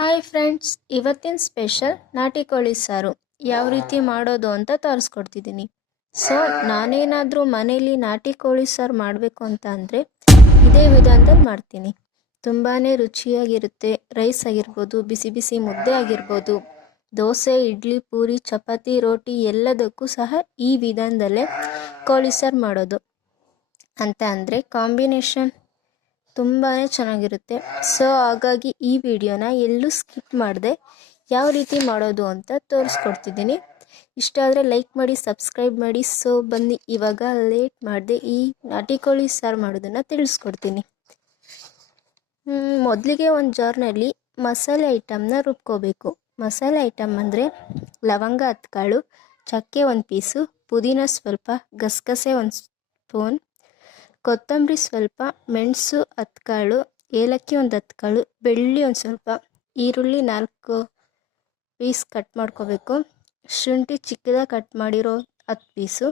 Hi friends ಇವತ್ತಿನ special ನಾಟಿ ಕೋಳಿ ಸಾರು. ಯಾವ ರೀತಿ ಮಾಡೋದು ಅಂತ ತೋರಿಸ್ಕೊಡ್ತಿದ್ದೀನಿ ಸೊ ನಾನೇನಾದರೂ ಮನೇಲಿ ನಾಟಿ ಕೋಳಿ ಸಾರು ಮಾಡಬೇಕು ಅಂತ ಅಂದರೆ ಇದೇ ವಿಧಾನದಲ್ಲಿ ಮಾಡ್ತೀನಿ. ತುಂಬಾ ರುಚಿಯಾಗಿರುತ್ತೆ ರೈಸ್ ಆಗಿರ್ಬೋದು, ಬಿಸಿ ಬಿಸಿ ಮುದ್ದೆ ಆಗಿರ್ಬೋದು, ದೋಸೆ, ಇಡ್ಲಿ, ಪೂರಿ, ಚಪಾತಿ, ರೋಟಿ ಎಲ್ಲದಕ್ಕೂ ಸಹ ಈ ವಿಧಾನದಲ್ಲೇ ಕೋಳಿ ಸಾರು ಮಾಡೋದು. ಅಂತ ಅಂದರೆ ಕಾಂಬಿನೇಷನ್ ತುಂಬಾ ಚೆನ್ನಾಗಿರುತ್ತೆ. ಸೊ ಹಾಗಾಗಿ ಈ ವಿಡಿಯೋನ ಎಲ್ಲೂ ಸ್ಕಿಪ್ ಮಾಡದೆ ಯಾವ ರೀತಿ ಮಾಡೋದು ಅಂತ ತೋರಿಸ್ಕೊಡ್ತಿದ್ದೀನಿ. ಇಷ್ಟ ಆದರೆ ಲೈಕ್ ಮಾಡಿ, ಸಬ್ಸ್ಕ್ರೈಬ್ ಮಾಡಿ. ಸೊ ಬನ್ನಿ, ಇವಾಗ ಲೇಟ್ ಮಾಡಿದೆ ಈ ನಾಟಿ ಕೋಳಿ ಸಾರು ಮಾಡೋದನ್ನು ತಿಳಿಸ್ಕೊಡ್ತೀನಿ. ಮೊದಲಿಗೆ ಒಂದು ಜಾರ್ನಲ್ಲಿ ಮಸಾಲೆ ಐಟಮ್ನ ರುಬ್ಕೋಬೇಕು. ಮಸಾಲೆ ಐಟಮ್ ಅಂದರೆ ಲವಂಗ ಹತ್ತು ಕಾಳು ಚಕ್ಕೆ ಒಂದು ಪೀಸು, ಪುದೀನ ಸ್ವಲ್ಪ, ಗಸಗಸೆ ಒಂದು ಸ್ಪೂನ್ ಕೊತ್ತಂಬರಿ ಸ್ವಲ್ಪ, ಮೆಣಸು ಹತ್ತು ಕಾಳು ಏಲಕ್ಕಿ ಒಂದು ಹತ್ತು ಕಾಳು ಬೆಳ್ಳುಳ್ಳಿ ಒಂದು ಸ್ವಲ್ಪ, ಈರುಳ್ಳಿ ನಾಲ್ಕು ಪೀಸ್ ಕಟ್ ಮಾಡ್ಕೋಬೇಕು. ಶುಂಠಿ ಚಿಕ್ಕದಾಗಿ ಕಟ್ ಮಾಡಿರೋ ಹತ್ತು ಪೀಸು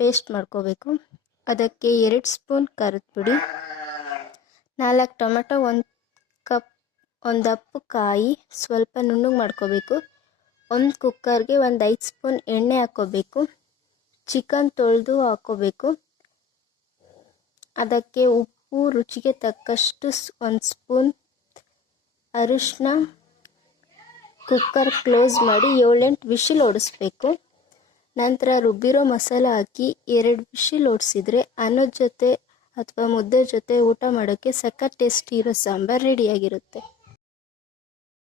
ಪೇಸ್ಟ್ ಮಾಡ್ಕೋಬೇಕು. ಅದಕ್ಕೆ ಎರಡು ಸ್ಪೂನ್ ಕರದ ಪುಡಿ, ನಾಲ್ಕು ಟೊಮೆಟೊ, ಒಂದು ಕಪ್, ಒಂದು ಅಪ್ಪು ಕಾಯಿ, ಸ್ವಲ್ಪ ನುಣ್ಣಗೆ ಮಾಡ್ಕೋಬೇಕು. ಒಂದು ಕುಕ್ಕರ್ಗೆ ಒಂದು ಐದು ಸ್ಪೂನ್ ಎಣ್ಣೆ ಹಾಕ್ಕೋಬೇಕು. ಚಿಕನ್ ತೊಳೆದು ಹಾಕ್ಕೋಬೇಕು. ಅದಕ್ಕೆ ಉಪ್ಪು ರುಚಿಗೆ ತಕ್ಕಷ್ಟು ಒಂದು ಸ್ಪೂನ್ ಅರಿಶಿನ ಕುಕ್ಕರ್ ಕ್ಲೋಸ್ ಮಾಡಿ ಏಳೆಂಟು ವಿಶಿಲ್ ಓಡಿಸ್ಬೇಕು ನಂತರ ರುಬ್ಬಿರೋ ಮಸಾಲ ಹಾಕಿ ಎರಡು ವಿಶಿಲ್ ಓಡಿಸಿದ್ರೆ ಅನ್ನದ ಜೊತೆ ಅಥವಾ ಮುದ್ದೆ ಜೊತೆ ಊಟ ಮಾಡೋಕ್ಕೆ ಸಖತ್ ಟೇಸ್ಟಿ ಇರೋ ಸಾಂಬಾರು ರೆಡಿಯಾಗಿರುತ್ತೆ